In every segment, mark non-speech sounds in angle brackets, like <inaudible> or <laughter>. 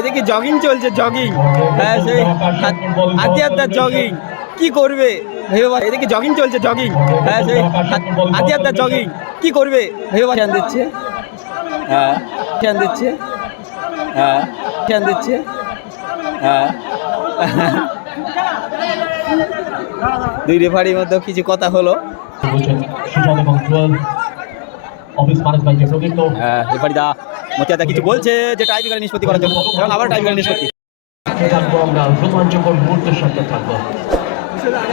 এদিকে জগিং চলছে জগিং হ্যাঁ সেই হাতি হাতার জগিং কি করবে? ভেবে এদিকে জগিং চলছে জগিং হ্যাঁ সেই হাতি হাতার জগিং কি করবে? ভেবে ধ্যান দিচ্ছে। হ্যাঁ। ধ্যান দিচ্ছে। হ্যাঁ। ধ্যান দিচ্ছে। হ্যাঁ। দুই রেফারির মধ্যে কিছু কথা হলো। হ্যাঁ রেফারি দা মতিয়াদা কিছু বলছে যে টাইব্রেকার নিষ্পত্তি করার জন্য। এবং আবার টাইব্রেকার নিষ্পত্তি।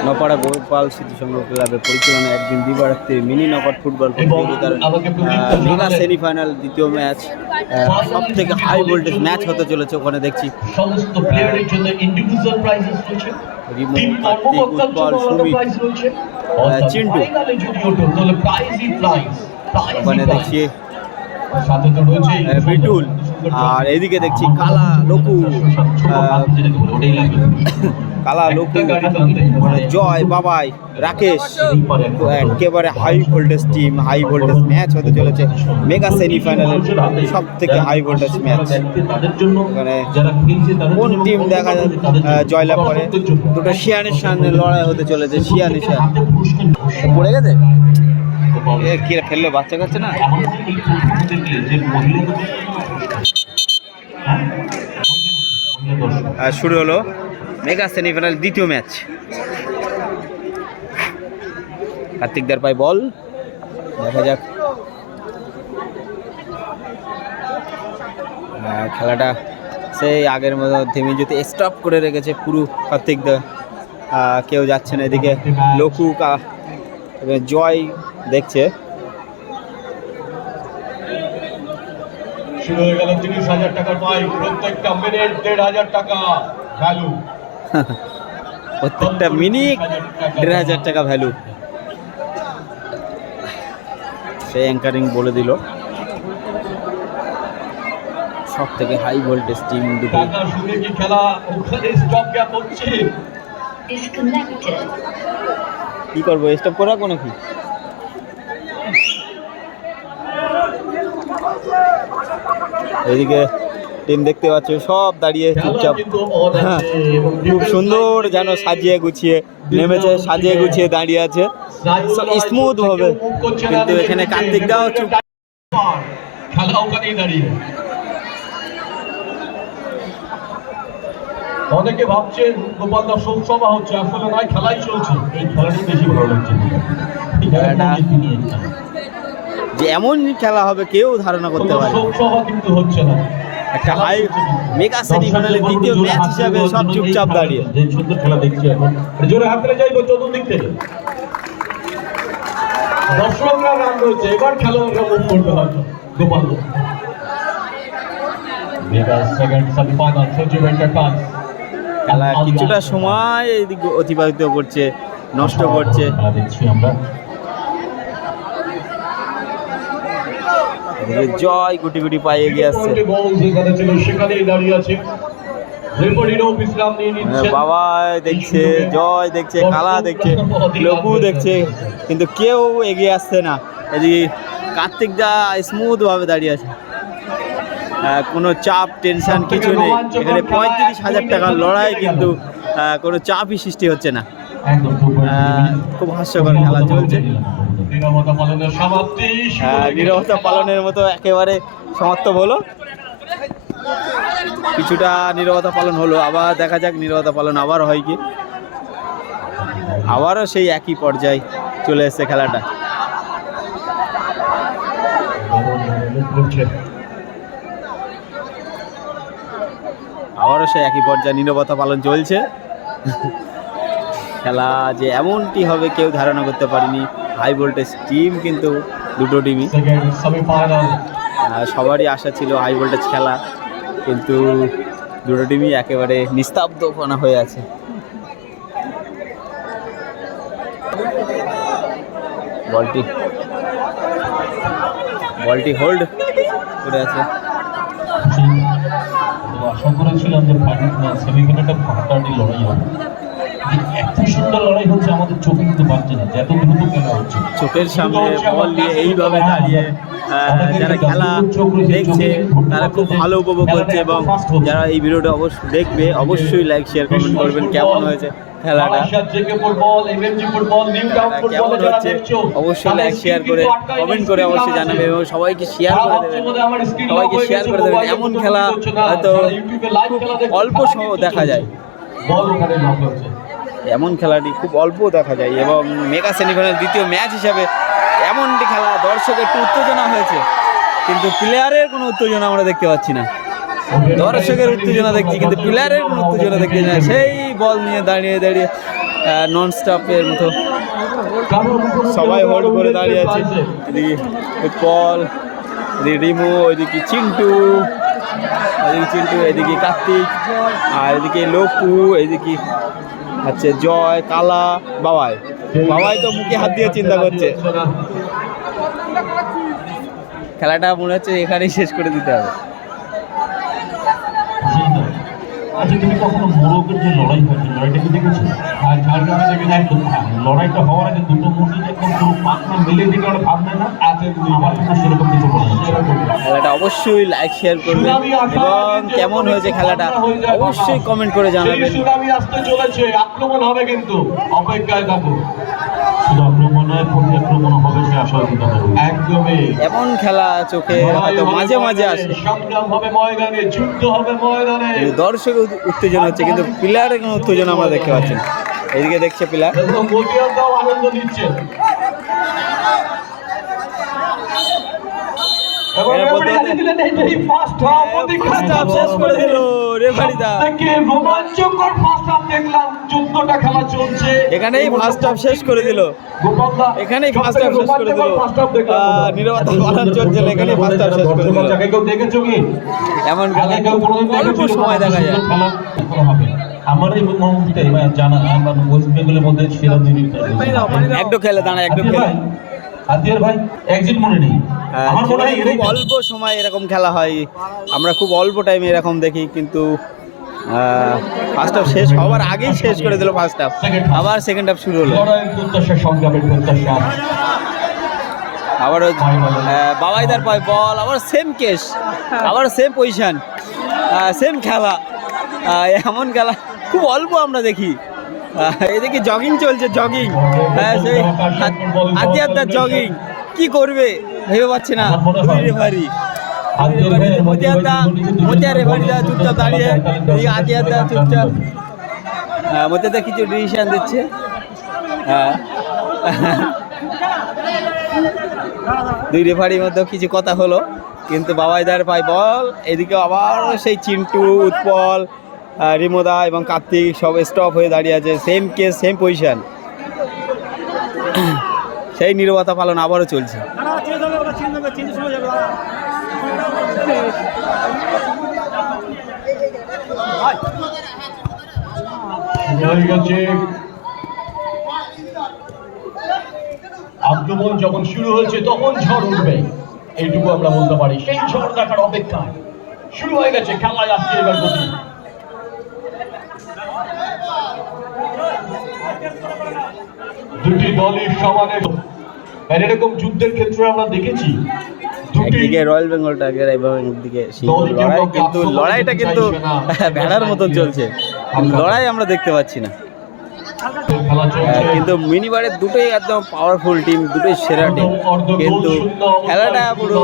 নপাড়া গোপাল স্মৃতি সংগ্রহ ক্লাবের পরিচালনা একদিন দিবারাত্রি মিনি নকআউট ফুটবল প্রতিযোগিতার মেগা সেমিফাইনাল দ্বিতীয় ম্যাচ সব থেকে হাই ভোল্টেজ ম্যাচ হতে চলেছে ওখানে দেখছি। সমস্ত প্লেয়ারের জন্য ইন্ডিভিজুয়াল প্রাইজেস রয়েছে। কার্তিক, উৎপল, সুমিত, চিন্টু। ওখানে দেখছি বিটুল, আর এদিকে দেখছি কালা লকু কালা লকু মানে জয় বাবাই, রাকেশ একেবারে high voltage team high voltage match হতে চলেছে মেগা সেমিফাইনালের সব থেকে হাই ভোল্টেজ ম্যাচ মানে কোন টিম দেখা জয়লাভ করে? দুটো শিয়ানের সামনে লড়াই হতে চলেছে শিয়ান পড়ে গেছে? এ কি ফেলল বাচ্চা কাচ্চা না? হ্যাঁ? শুরু হলো। মেগা সেমিফাইনাল দ্বিতীয় ম্যাচ। কার্তিকদার পায় বল। দেখা যাক। খেলাটা সেই আগের মতো থেমে যেতে স্টপ করে রেখেছে পুরো কার্তিকদা আহ, কেউ যাচ্ছে না এদিকে। লকু কা- জয় দেখছে। শুরু হয়ে গেল তিরিশ হাজার টাকার প্রত্যেকটা মিনিট দেড় হাজার টাকা ভ্যালু <laughs> প্রত্যেকটা মিনিট দেড় হাজার টাকা ভ্যালু সে অ্যাঙ্কারিং বলে দিল। সব থেকে হাই ভোল্টেজ টিম দুটো কি খেলা? ওখানে স্টপ গ্যাপ হচ্ছে। কি করব? স্টপ করে রাখব নাকি? এদিকে টিম দেখতে পাচ্ছ সব দাঁড়িয়ে চুপচাপ। হ্যাঁ, খুব সুন্দর যেন সাজিয়ে গুছিয়ে নেমেছে সাজিয়ে গুছিয়ে দাঁড়িয়ে আছে। স্মুথ হবে কিন্তু এখানে কার্তিক দাও চুপ। খেলা ওখানেই দাঁড়িয়ে অনেকে ভাবছেন গোপাল দাস সভা হচ্ছে আসলে নয় খেলাই চলছে। এই খেলাটাই বেশি ভালো লাগছে এই খেলাটা খেলাটা- জিতে নিয়ে খেলা। যে এমন খেলা হবে কেউ ধারণা করতে পারে কিন্তু হচ্ছে না। একটা হাই মেগা সেমিফাইনালের দ্বিতীয় ম্যাচ হিসাবে সব চুপচাপ দাঁড়িয়ে। যে সুন্দর খেলা দেখছি এখন জোরে হাত তুলে যাইবো চতুর্দিক থেকে। দর্শকরা রয়েছে এবার খেলোয়াড়রা মুভ করবে হয়তো Gopal mega second semifinal enterprise খেলা কিছুটা সময় অতিবাহিত করছে নষ্ট করছে। আমরা। জয় গুটি গুটি পায়ে এগিয়ে আসছে। হ্যাঁ, বাবা দেখছে জয় দেখছে কালা দেখছে লঘু দেখছে কিন্তু কেউ এগিয়ে আসছে না। এদিকে কার্তিক দা স্মুথ ভাবে দাঁড়িয়ে আছে। কোনো চাপ টেনশন কিছু নেই। এখানে পঁয়ত্রিশ হাজার টাকার লড়াই কিন্তু কোনো চাপই সৃষ্টি হচ্ছে না। খুব হাস্যকর খেলা চলছে। নিরবতা পালনের সমাপ্তি আহ, নীরবতা পালনের মতো একেবারে সমাপ্ত হলো। কিছুটা নীরবতা পালন হলো আবার দেখা যাক নীরবতা পালন আবার হয় কি। আবারও সেই একই পর্যায়ে চলে এসেছে খেলাটা। আবারও সেই একই পর্যায়ে নীরবতা পালন চলছে। খেলা যে এমনটি হবে কেউ ধারণা করতে পারেনি। হাই ভোল্টেজ টিম কিন্তু দুটো টিমই সবারই আশা ছিল হাই ভোল্টেজ খেলা, কিন্তু দুটো টিমই একেবারে নিস্তব্ধপনা হয়ে আছে। বলটি বলটি হোল্ড করে আছে। আশা করেছিলাম যে ফাইনাল সেমিফাইনালটা ফাটাফাটি লড়াই হবে। এত সুন্দর লড়াই হচ্ছে আমাদের চোখে কিন্তু পাচ্ছে না এত দ্রুত খেলা হচ্ছে। চোখের সামনে বল নিয়ে এইভাবে দাঁড়িয়ে যারা খেলা দেখছে তারা খুব ভালো উপভোগ করছে এবং যারা এই ভিডিওটা অবশ্যই দেখবে অবশ্যই লাইক শেয়ার কমেন্ট করবেন কেমন হয়েছে খেলাটা। ফুটবল কেমন হচ্ছে? অবশ্যই লাইক শেয়ার করে কমেন্ট করে অবশ্যই জানাবে এবং সবাইকে শেয়ার করে দেবেন। সবাইকে শেয়ার করে দেবেন। এমন খেলা হয়তো অল্প সময় দেখা যায়। বল ওখানে লক হচ্ছে। এমন খেলাটি খুব অল্প দেখা যায় এবং মেগা সেমিফাইনাল দ্বিতীয় ম্যাচ হিসাবে এমনটি খেলা দর্শকের একটু উত্তেজনা হয়েছে। কিন্তু প্লেয়ারের কোনো উত্তেজনা আমরা দেখতে পাচ্ছি না। দর্শকের উত্তেজনা দেখছি, কিন্তু প্লেয়ারের কোনো উত্তেজনা দেখতে না। সেই বল নিয়ে দাঁড়িয়ে দাঁড়িয়ে নন স্টপের মতো সবাই হোল্ড করে দাঁড়িয়ে আছে। এদিকে এদিকে রিমু ওইদিকে চিন্টু, এদিকে চিন্টু, এদিকে কার্তিক, আর এদিকে লোকু, এদিকে আচ্ছা জয় কালা বাবাই বাবাই তো মুখে হাত দিয়ে চিন্তা করছে। খেলাটা মনে হচ্ছে এখানেই শেষ করে দিতে হবে। আজকে তুমি কখনো যে লড়াই হয়েছে লড়াইটা কি দেখেছ? আর ঝাড়গ্রামে দেখে হ্যাঁ, লড়াইটা হওয়ার আগে দুটো মুরগি একদম খেলাটা অবশ্যই লাইক শেয়ার করবেন। এবং কেমন হয়েছে খেলাটা অবশ্যই কমেন্ট করে জানাবেন। আসতে চলেছে আক্রমণ হবে কিন্তু। অপেক্ষায় থাকো এমন খেলা চোখে হয়তো মাঝে মাঝে আসে। উত- উত্তেজনা হচ্ছে কিন্তু প্লেয়ারের কোনো উত্তেজনা আমরা দেখতে পাচ্ছি এদিকে দেখছে প্লেয়ার আনন্দ নিচ্ছে এবং এর এবারে মধ্যে- জানিয়ে দিলেন এইটাই first half অধিকার। ফার্স্ট হাফ শেষ করে দিল রেফারিদা সবথেকে রোমাঞ্চকর ফার্স্ট হাফ দেখলাম চোদ্দটা খেলা চলছে এখানেই ফার্স্ট হাফ শেষ করে দিল। এখানেই ফার্স্ট হাফ শেষ করে দিল। নিরবতা পালন চলছিল এখানেই ফার্স্ট হাফ শেষ করে দিল। এমন অল্প সময় দেখা যায়। আমার এই মুহূর্তে জানা আমার ওয়েস্ট বেঙ্গলের মধ্যে সেরা একটু খেলে দাঁড়া একটু খেলে। হাতিয়ার ভাই এক্সিট মনে নেই। হ্যাঁ, আমার মনে হয় খুব অল্প সময় এরকম খেলা হয়। আমরা খুব অল্প টাইমে এরকম দেখি কিন্তু ফার্স্ট হাফ শেষ হওয়ার আগেই শেষ করে দিল ফার্স্ট হাফ আবার সেকেন্ড হাফ শুরু হলো। আবারও বাবাইদার পায় বল আবার সেম কেস আবার সেম পজিশন সেম খেলা। এমন খেলা খুব অল্প আমরা দেখি। এদিকে জগিং চলছে জগিং হ্যাঁ সেই হাতিয়ার জগিং কি করবে? ভেবে পাচ্ছে না। রেফারি হাতিয়ার ভাই মতিয়ার রেফারি দা চুপচাপ দাঁড়িয়ে এদিকে হাতিয়ার দা চুপচাপ মতিয়ার কিছু ডিসিশন দিচ্ছে। হ্যাঁ। দুই রেফারির মধ্যে কিছু কথা হলো, কিন্তু বাবাইদার পাই বল এদিকে আবার সেই চিন্টু, উৎপল রিমোদা এবং কার্তিক সব স্টপ হয়ে দাঁড়িয়ে আছে। সেম কেস সেম পজিশন সেই নিরবতা পালন আবারও চলছে। আক্রমণ যখন শুরু হয়েছে, তখন ঝড় উঠবে। এইটুকু আমরা বলতে পারি। সেই ঝড় দেখার অপেক্ষা শুরু হয়ে গেছে খেলায় আসছে এবার গতি। দলই সমানে আর এরকম যুদ্ধের ক্ষেত্রে আমরা দেখেছি একদিকে রয়্যাল বেঙ্গলটাকে এবং একদিকে লড়াই কিন্তু লড়াইটা কিন্তু ভেড়ার <laughs> মতন চলছে। লড়াই আমরা দেখতে পাচ্ছি না। কিন্তু মিনিবারের দুটোই একদম পাওয়ারফুল টিম দুটোই সেরা টিম কিন্তু খেলাটা পুরো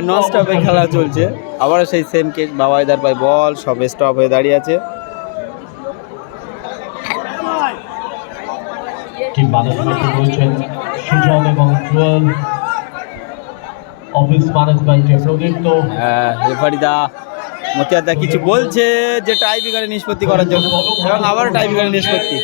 নন স্টপে খেলা চলছে। আবার সেই সেম কেস বাবাইদার পায় বল সব স্টপ হয়ে দাঁড়িয়ে আছে। টিম ম্যানেজমেন্টে রয়েছেন সুজন এবং জুয়েল। অফিস ম্যানেজমেন্টে প্রদীপ্ত। রেফারিদা মতিয়াদা কিছু বলছে যে টাইবিকারে নিষ্পত্তি করার জন্য। এবং আবার টাই বিগারে নিষ্পত্তি।